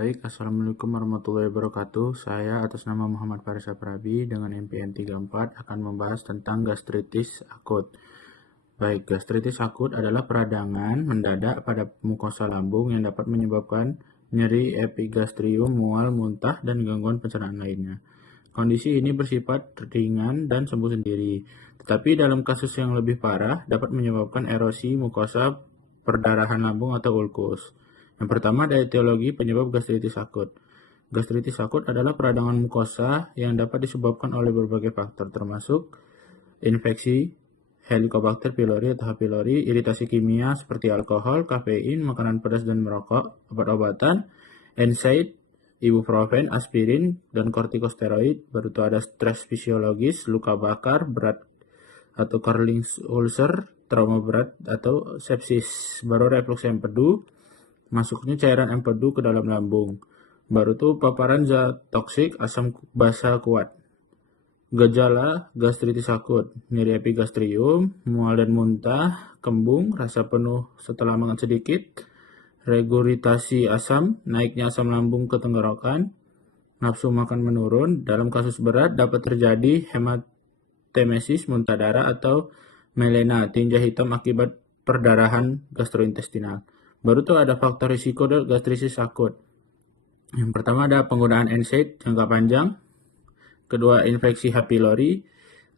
Baik, Assalamualaikum warahmatullahi wabarakatuh. Saya atas nama Muhammad Farisha Prabi dengan NPM 34 akan membahas tentang gastritis akut. Baik, gastritis akut adalah peradangan mendadak pada mukosa lambung yang dapat menyebabkan nyeri epigastrium, mual, muntah, dan gangguan pencernaan lainnya. Kondisi ini bersifat ringan dan sembuh sendiri, tetapi dalam kasus yang lebih parah dapat menyebabkan erosi mukosa, perdarahan lambung, atau ulkus. Yang pertama ada etiologi penyebab gastritis akut. Gastritis akut adalah peradangan mukosa yang dapat disebabkan oleh berbagai faktor termasuk infeksi Helicobacter pylori atau H. pylori, iritasi kimia seperti alkohol, kafein, makanan pedas dan merokok, obat-obatan, NSAID, ibuprofen, aspirin, dan kortikosteroid. Baru itu ada stres fisiologis, luka bakar berat atau Curling ulcer, trauma berat atau sepsis. Baru reflux empedu, masuknya cairan empedu ke dalam lambung. Baru itu paparan zat toksik, asam basa kuat. Gejala gastritis akut, nyeri epigastrium, mual dan muntah, kembung, rasa penuh setelah makan sedikit, regurgitasi asam, naiknya asam lambung ke tenggorokan, nafsu makan menurun. Dalam kasus berat dapat terjadi hematemesis, muntah darah, atau melena, tinja hitam akibat perdarahan gastrointestinal. Baru itu ada faktor risiko gastritis akut. Yang pertama ada penggunaan NSAID jangka panjang, kedua infeksi H. pylori,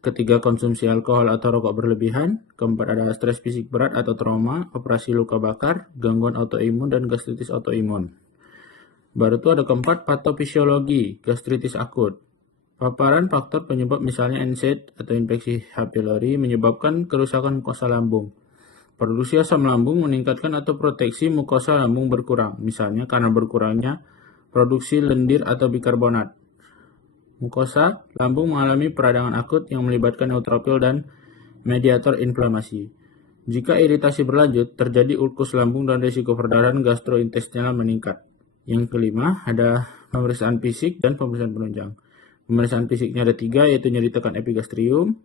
ketiga konsumsi alkohol atau rokok berlebihan, keempat ada stres fisik berat atau trauma, operasi luka bakar, gangguan autoimun, dan gastritis autoimun. Baru itu ada keempat patofisiologi gastritis akut. Paparan faktor penyebab misalnya NSAID atau infeksi H. pylori menyebabkan kerusakan mukosa lambung. Produksi asam lambung meningkatkan atau proteksi mukosa lambung berkurang, misalnya karena berkurangnya produksi lendir atau bikarbonat. Mukosa lambung mengalami peradangan akut yang melibatkan neutrofil dan mediator inflamasi. Jika iritasi berlanjut, terjadi ulkus lambung dan risiko perdarahan gastrointestinal meningkat. Yang kelima, ada pemeriksaan fisik dan pemeriksaan penunjang. Pemeriksaan fisiknya ada 3, yaitu nyeri tekan epigastrium,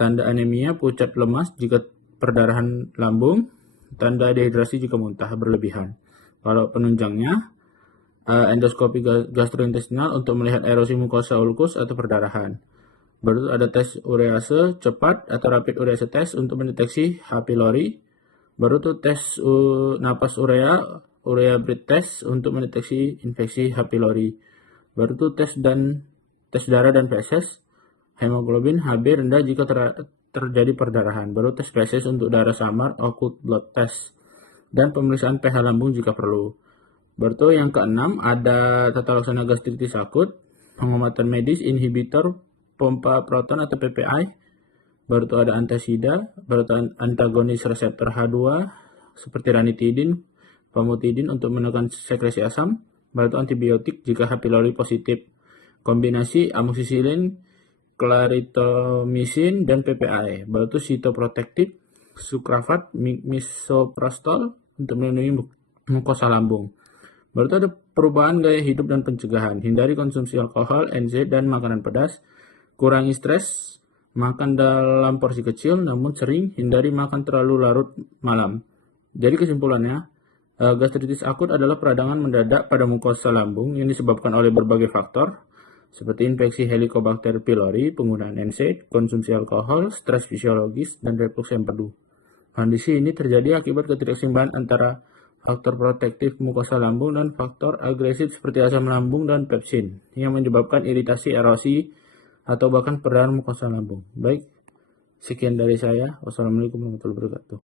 tanda anemia, pucat lemas jika perdarahan lambung, tanda dehidrasi jika muntah berlebihan. Kalau penunjangnya, endoskopi gastrointestinal untuk melihat erosi mukosa ulkus atau perdarahan. Baru ada tes urease cepat atau rapid urease test untuk mendeteksi H. pylori. Baru itu tes napas urea breath test untuk mendeteksi infeksi H. pylori. Baru itu tes darah dan feses. Hemoglobin Hb rendah jika terjadi perdarahan. Baru tes feses untuk darah samar, occult blood test, dan pemeriksaan pH lambung jika perlu. Baru yang keenam ada tata laksana gastritis akut, pengobatan medis, inhibitor pompa proton atau PPI. Baru itu ada antasida, baru itu antagonis reseptor H2 seperti ranitidin, famotidin untuk menekan sekresi asam. Baru itu antibiotik jika H. pylori positif. Kombinasi amoxicillin, clarithromycin, dan PPI. Baru itu sitoprotektif, sucralfate, misoprostol untuk melindungi mukosa lambung. Baru itu ada perubahan gaya hidup dan pencegahan. Hindari konsumsi alkohol, NSAID, dan makanan pedas. Kurangi stres, makan dalam porsi kecil namun sering, hindari makan terlalu larut malam. Jadi kesimpulannya, gastritis akut adalah peradangan mendadak pada mukosa lambung yang disebabkan oleh berbagai faktor, seperti infeksi Helicobacter pylori, penggunaan NSAID, konsumsi alkohol, stres fisiologis, dan reflux empedu. Kondisi ini terjadi akibat ketidakseimbangan antara faktor protektif mukosa lambung dan faktor agresif seperti asam lambung dan pepsin yang menyebabkan iritasi, erosi, atau bahkan perdarahan mukosa lambung. Baik, sekian dari saya. Wassalamualaikum warahmatullahi wabarakatuh.